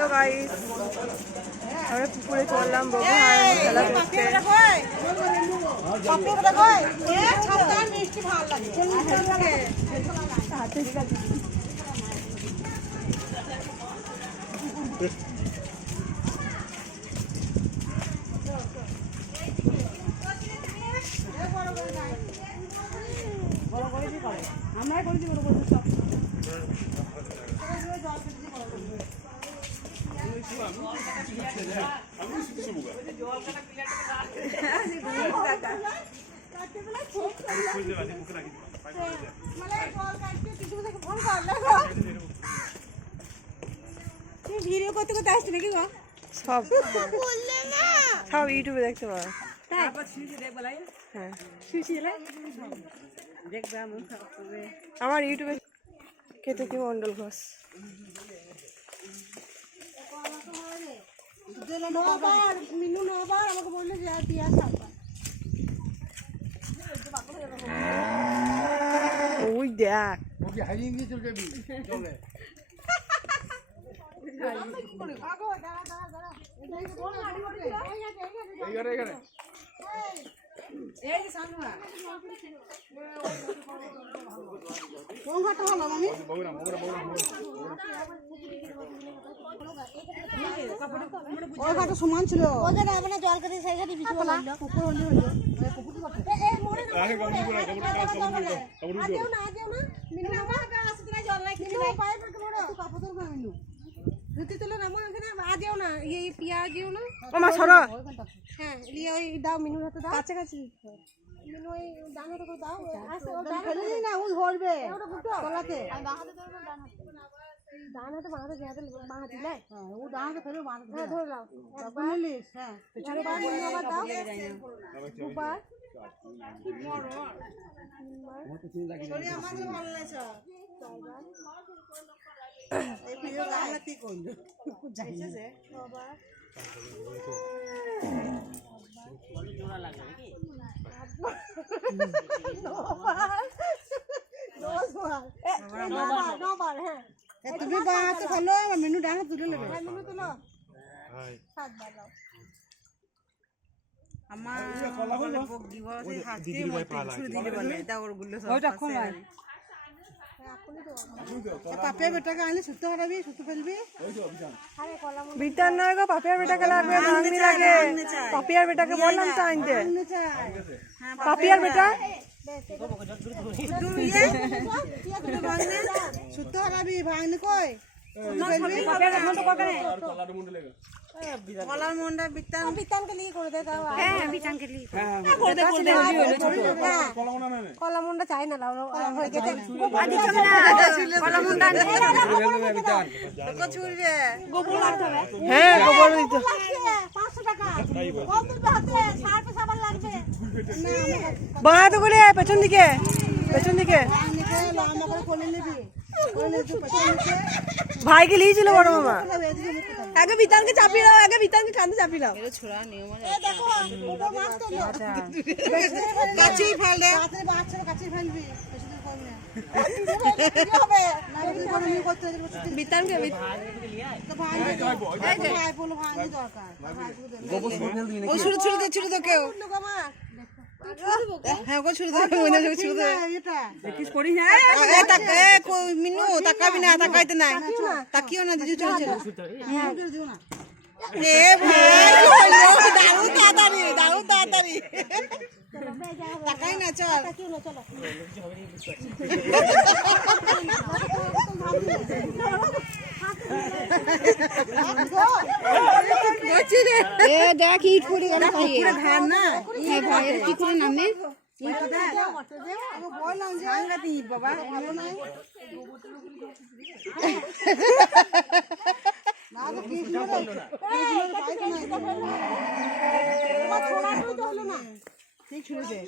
Hello guys, আমরা পুকুরে চললাম। বাবু খেলা করছে। আমরাই করেছি বড় বড় সব ভিডিও করতে করতে আসছে নাকি গো? সব সব ইউটিউবে দেখতে পারো। হ্যাঁ, আমার ইউটিউবে কেতকী মন্ডল ঘোষ। মিনু নবার আমাকে বললো যে দিয়া ওই দেখ, ওকে হারিয়ে গিয়ে চলে যাবি চলে সমান ছিল জল করে সেই ঘাটে পিছু ধুতি তুলে নামো এখানে আজেও না এই পিয়াজিও না ও মা সরো। হ্যাঁ লিয়ে ওই দাও মিনুর হাতে দাও কাছাকাছি মিনু ওই ডান হাতে করে দাও আসে ও ডান ফেলে দিই না ও ধরবে তলাতে ডান হাতে বাঁ হাতে যেতে বাঁ হাতে লাই হ্যাঁ ও ডাঙাকে ফেলে মার হ্যাঁ ধরে নাও বলিস হ্যাঁ একবার মিনু আবার দাও দুবার এই ভিডিও গালা কি করলো যাইছে যে নবার হ্যাঁ তুমি বাঁ হাতে ফেলো মিনু ডাঙা তুলে নেবে মিনু তুলো সাতবার দাও আমার ভোগ দিব সেই হাতে ছুরি দিলে বলে এটা ওর গুলো সব ওইটা কমাই পাপিয়া বেটাকে আনলে সুতো হারাবি সুতো ফেলবি বিটার নয় গো, পাপিয়ার বেটাকে লাগবে, ভাঙনি লাগে। পাপিয়ার বেটাকে বললাম তো আনতে। পাপিয়ার বেটা সুতো হারাবি ভাঙনি কই কলার মুন্ডা বিতান বিতানকে লিয়ে করে দে দাও হ্যাঁ বিতানকে লিয়ে কলা মুন্ডা চাই না লাও হয়ে গেছে কলা মুন্ডা ছুড়বে গোবর লাগবে হ্যাঁ, গোবর দিতে 500 টাকা কত হাতে সার পয়সা আবার লাগবে বাঁ হাতে করে পেছন দিকে, পেছন দিকে। ভাইকে লিয়েছিল বড় মামা। আগে বিতানকে চাপিয়ে দাও, আগে বিতানকে কাঁধে চাপিয়ে দাও। ছোড়া নিয়ম দেখো গোবর মাছ তো কাছেই ফেল দে বিতানকে ছুড়ে দে কেউ হ্যাঁ ওকে ছুড়ে দে ছুড়ে দে মিনু তাকাবি না তাকাইতে নাই তাকিও না দিদি চলছে এ ভাই দারুণ তাড়াতাড়ি তাকাই না চল দেখ ইট করে গেল ধান না ভাইয়ের কি করে নামে বললাম যে আঙ্গাতি বাবা ঠিক ছুড়ে দে